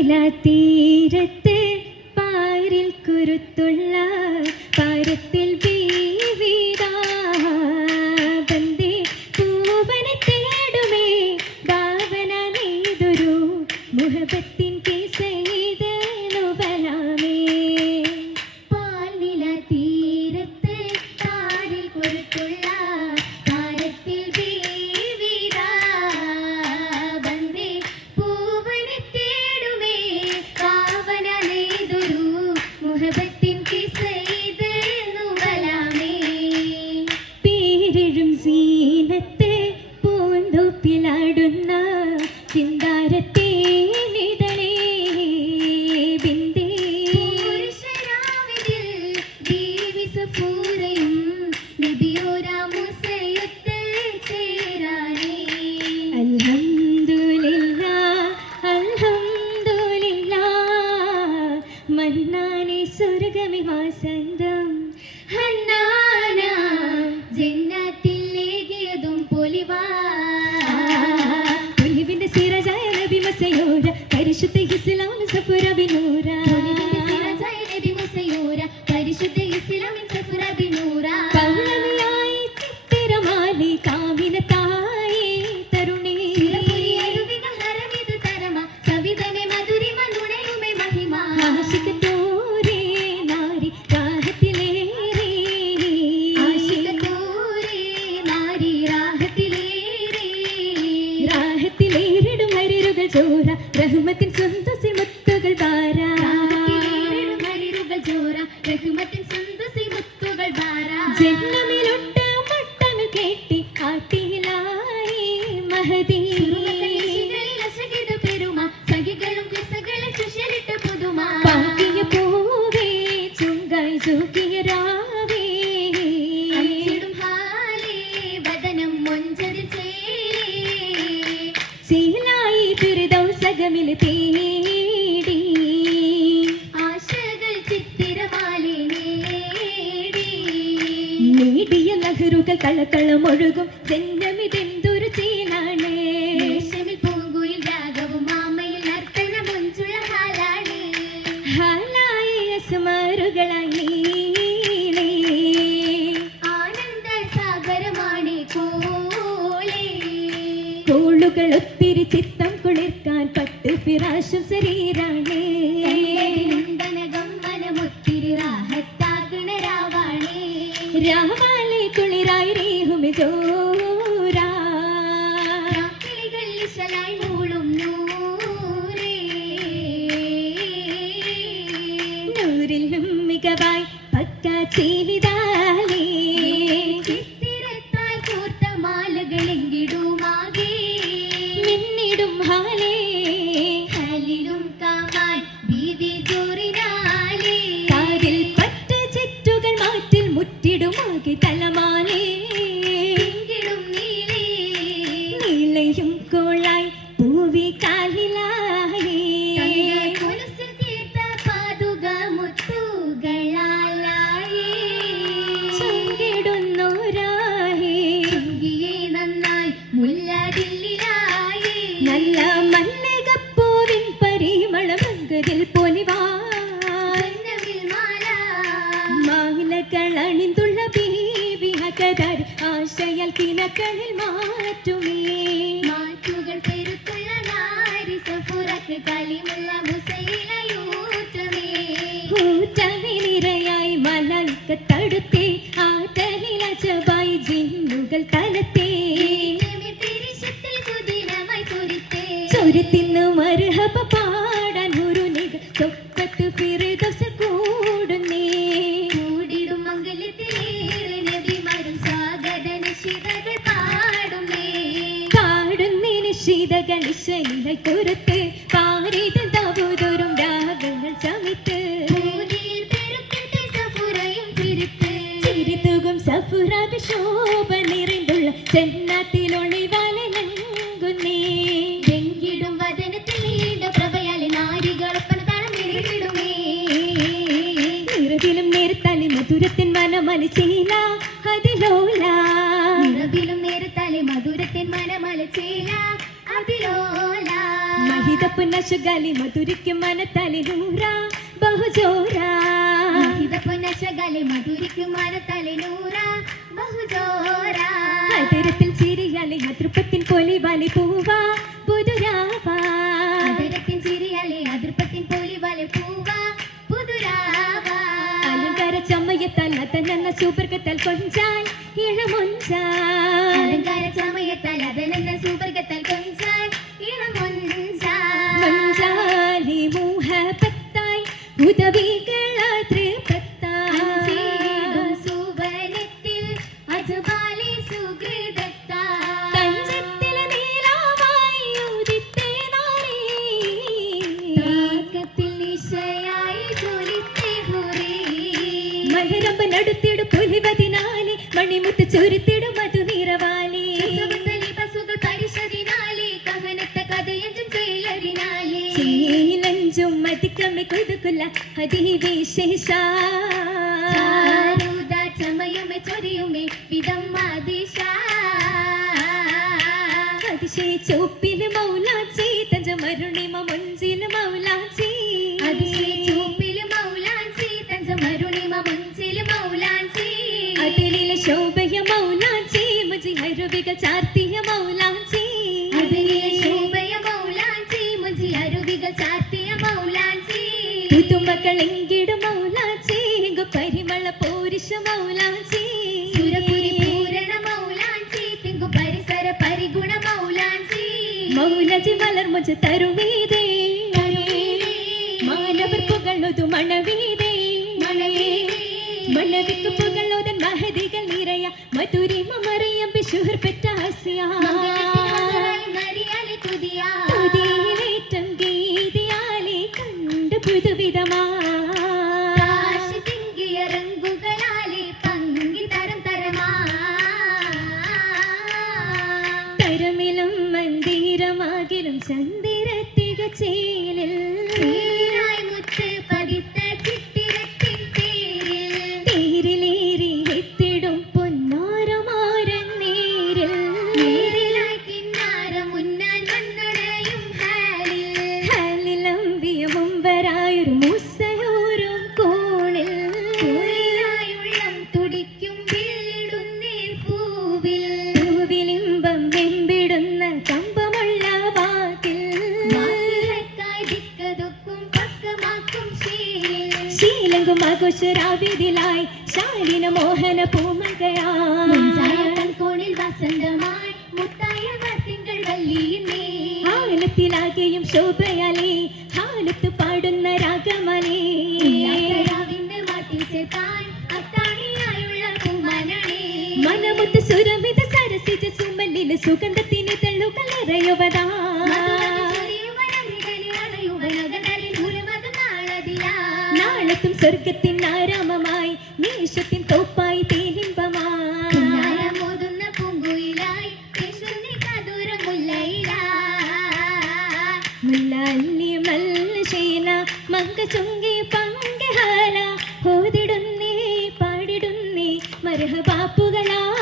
ആയില തീരത്ത് പാരിൽ കുരുത്തുള്ള ஒளிவாய் റഹ്മത്തിൻ സന്തോസി മുത്തുകൾ ബാരാ റഹ്മത്തിൻ സന്തോസി മുത്തുകൾ ബാരാ പൂവേ ചുങ്കായി ചൂക്കി തേടി ആശകൾ ചിത്തിരമാലി നേടിയ ലഹരുകൾ കളക്കളമൊഴുകും ജന്മമിതെന്തൊരു പൂങ്കുയിൽ രാഗവും മാമയിൽ നർത്തന മൊഞ്ചുള്ള ഹാലാളി. ഒത്തിരി ചിത്ത പത്ത് ഫിറാശും ശരീരാണേ രാവാലേ കുളിരായി രേഹുമിതോ கையில் மா കടൽക്കരയ്ക്കുരത്ത് പാരിതം തവുതോറും രാഗങ്ങൾ ചമിത്ത് ചിരിത്തുകും സഫുറാഭിശോഭ നിറൈന്തുള്ള ചെന്നാത്തിലൊളി വലനങ്കുന്നേ ഗംഗിടും വദനത്തിൽ പ്രഭയാലെ നാരികളൊപ്പന തളമിടുമേ നിറവിലും നേരത്താലെ മധുരത്തിൻ മനമലി ചീല അതിലോല. നിറവിലും നേരത്താലെ മധുരത്തിൻ മനമലി ചീല മഹിതപ്പു നശകാലി മധുരിക്ക് മനത്തലി നൂറ ബഹുജോര. മഹിതപ്പു നശകാലി മധുരിക്ക് മനത്തലി നൂറ ബഹുജോര. അതിരത്തിൽ ചിരിയാലി അതൃപ്പത്തിൻ പൊലി വലി പൂവാ. പുതുരാവ. അതിരത്തിൻ ചിരിയാലി അതൃപ്പത്തിൻ പൊലി വലി പൂവാ. പുതുരാവ. അലങ്കാര ചമ്മയത്താൽ അതനങ്ങ സൂപ്പർക്ക് തൽ കൊഞ്ചാൽ ഇഴമൊഞ്ചാൽ. അലങ്കാര ചമയ ഹുറി. മലരമ്പ് നടുത്തിടു പുലിവതിനാലി മണിമുത്ത് ചുരുത്തിടും മതിക്കമ്മി കൊതുകുല അതിവിശേഷ ചാരുത ചമയുമെ ചൊരിയുമെ വിധമ്മാദിശ അതിശയ ചോപ്പിൽ മൗലാച്ചി തഞ്ച മരുണിമ മുഞ്ചിൽ മൗലാച്ചി അതിശയ ചൂപ്പിൽ മൗലാഞ്ചി തഞ്ച മരുണിമ മുഞ്ചിൽ മൗലാഞ്ചി അതിലെ ശോഭയ മൗലാച്ചി മുജി ഹരുവിക ചാർത്തിയ മൗലാച്ചി പുതുമകളെങ്കിടും മൗലാച്ചി എങ്കു പരിമള പോരിഷ മൗലാച്ചി സുരപുരി പൂരണ മൗലാഞ്ചി തിങ്കു പരിസര പരിഗുണ മൗലാഞ്ചി മൗലജി മലർമുജ തരുമീതേ 你的吗？ശീലങ്കും ആഘോഷരാവിതിലായി ശാലിന മോഹന മുഞ്ചായ പൂമകയാ. കൺകോണിൽ വസന്തമായി മുത്തായ തിങ്കൾ വല്ലിയുന്നേ ഹാലത്തിലാകെയും ശോഭയാലേ ഹാലത്ത് പാടുന്ന രാഗമലേ സുരമിത സരസിജ സുമല്ലിൽ സുഗന്ധത്തിന് തെള്ളുകളറിയുവതാ നാളത്തും സ്വർഗത്തിൻ ആരാമമായി നീശത്തിൻ തോപ്പായി മുല്ലല്ലി മല്ല ശീല മങ്ക ചുങ്കി പങ്കഹാല ഹോദിടുന്നേ പാടിടുന്നേ മരഹബാപ്പുകളാ ഇമ്മി